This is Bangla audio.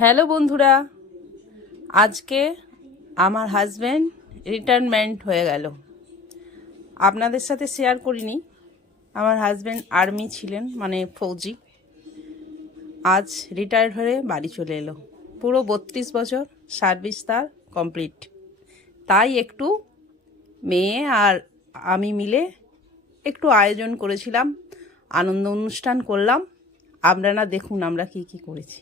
হ্যালো বন্ধুরা, আজকে আমার হাজব্যান্ড রিটায়ারমেন্ট হয়ে গেল। আপনাদের সাথে শেয়ার করিনি। আমার হাজব্যান্ড আর্মি ছিলেন, মানে ফৌজি। আজ রিটায়ার্ড হয়ে বাড়ি চলে এলো। পুরো 32 বছর সার্ভিস তার কমপ্লিট। তাই একটু মেয়ে আর আমি মিলে একটু আয়োজন করেছিলাম, আনন্দ অনুষ্ঠান করলাম। আপনারা দেখুন আমরা কি কি করেছি।